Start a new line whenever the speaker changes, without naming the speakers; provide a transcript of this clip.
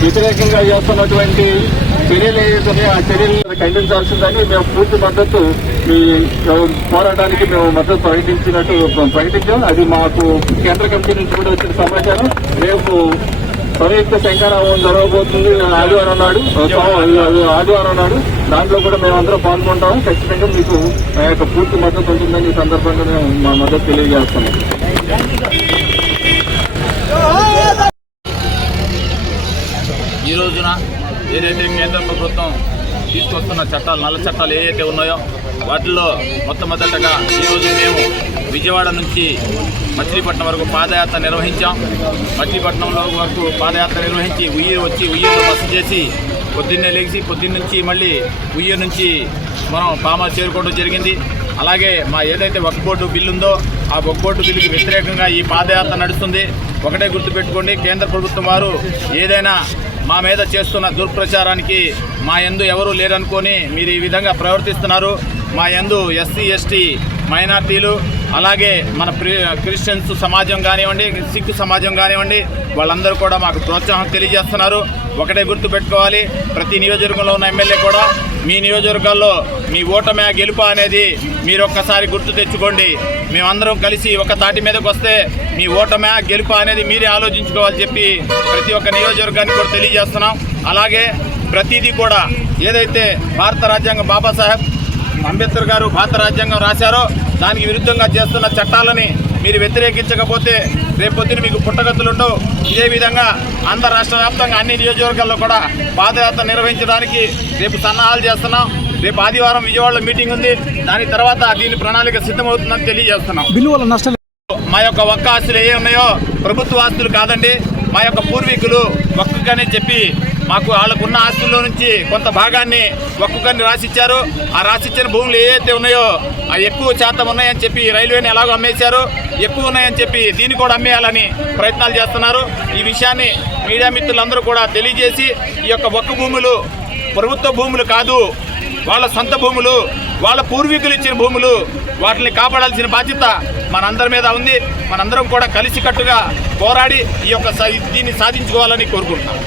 వ్యతిరేకంగా చేస్తున్నటువంటి చర్యలు ఏదైతే ఆ చర్యలు ఖండించాల్సిందని మేము పూర్తి మద్దతు ఈ పోరాటానికి మేము మద్దతు ప్రకటించినట్టు ప్రకటించాం. అది మాకు కేంద్ర కమిటీ నుంచి కూడా వచ్చిన సమాచారం. రేపు సంయుక్త శంకరావం జరగబోతుంది ఆదివారం నాడు ఆదివారం నాడు దాంట్లో కూడా మేమందరం పాల్గొంటాం. ఖచ్చితంగా మీకు మా యొక్క పూర్తి మద్దతు ఉంటుందని ఈ సందర్భంగా మేము మా మద్దతు తెలియజేస్తున్నాం.
ఈ రోజున ఏదైతే కేంద్ర ప్రభుత్వం తీసుకొస్తున్న చట్టాలు నల్ల చట్టాలు ఏవైతే ఉన్నాయో వాటిల్లో మొట్టమొదటగా ఈరోజు మేము విజయవాడ నుంచి మచిలీపట్నం వరకు పాదయాత్ర నిర్వహించాం. మచిలీపట్నంలో వరకు పాదయాత్ర నిర్వహించి ఉయ్యూరు వచ్చి ఉయ్యూరులో బస్సు చేసి పొద్దున్నే లేచి పొద్దున్న నుంచి మళ్ళీ ఉయ్యూరు నుంచి మనం పామా చేరుకోవడం జరిగింది. అలాగే మా ఏదైతే వక్ బోర్డు బిల్లు ఉందో ఆ వక్ బోర్డు బిల్లుకి వ్యతిరేకంగా ఈ పాదయాత్ర నడుస్తుంది. ఒకటే గుర్తుపెట్టుకోండి కేంద్ర ప్రభుత్వం వారు ఏదైనా మా మీద చేస్తున్న దుర్ప్రచారానికి మా యందు ఎవరూ లేరనుకొని మీరు ఈ విధంగా ప్రవర్తిస్తున్నారు. మా యందు ఎస్సీ ఎస్టీ మైనార్టీలు అలాగే మన క్రిస్టియన్స్ సమాజం కానివ్వండి సిక్కు సమాజం కానివ్వండి వాళ్ళందరూ కూడా మాకు ప్రోత్సాహం తెలియజేస్తున్నారు. ఒకటే గుర్తుపెట్టుకోవాలి ప్రతి నియోజకవర్గంలో ఉన్న ఎమ్మెల్యే కూడా మీ నియోజకవర్గాల్లో మీ ఓటమే గెలుపు అనేది మీరు ఒక్కసారి గుర్తు తెచ్చుకోండి. మేమందరం కలిసి ఒక తాటి మీదకి వస్తే మీ ఓటమే గెలుపు అనేది మీరే ఆలోచించుకోవాలి చెప్పి ప్రతి ఒక్క నియోజకవర్గానికి కూడా తెలియజేస్తున్నాం. అలాగే ప్రతిదీ కూడా ఏదైతే భారత రాజ్యాంగం బాబాసాహెబ్ అంబేద్కర్ గారు భారత రాజ్యాంగం రాశారో దానికి విరుద్ధంగా చేస్తున్న చట్టాలని మీరు వ్యతిరేకించకపోతే రేపొద్దున మీకు పుట్టగతులు ఉండవు. ఇదే విధంగా ఆంధ్ర రాష్ట్ర వ్యాప్తంగా అన్ని నియోజకవర్గాల్లో కూడా పాదయాత్ర నిర్వహించడానికి రేపు సన్నాహాలు చేస్తున్నాం. రేపు ఆదివారం విజయవాడలో మీటింగ్ ఉంది. దాని తర్వాత దీని ప్రణాళిక సిద్ధమవుతుందని తెలియజేస్తున్నాం. మా యొక్క ఒక్క ఆస్తులు ఏ ఉన్నాయో ప్రభుత్వ ఆస్తులు కాదండి. మా యొక్క పూర్వీకులు ఒక్కగానే చెప్పి మాకు వాళ్ళకున్న ఆస్తుల్లో నుంచి కొంత భాగాన్ని ఒక్కొక్కరిని రాసిచ్చారు. ఆ రాసిచ్చిన భూములు ఏవైతే ఉన్నాయో ఆ ఎక్కువ శాతం ఉన్నాయని చెప్పి రైల్వేని ఎలాగో అమ్మేశారు. ఎక్కువ ఉన్నాయని చెప్పి దీన్ని కూడా అమ్మేయాలని ప్రయత్నాలు చేస్తున్నారు. ఈ విషయాన్ని మీడియా మిత్రులందరూ కూడా తెలియజేసి ఈ యొక్క ఒక్క భూములు ప్రభుత్వ భూములు కాదు వాళ్ళ సొంత భూములు వాళ్ళ పూర్వీకులు ఇచ్చిన భూములు వాటిని కాపాడాల్సిన బాధ్యత మనందరి మీద ఉంది. మనందరం కూడా కలిసికట్టుగా పోరాడి ఈ యొక్క దీన్ని సాధించుకోవాలని కోరుకుంటున్నాం.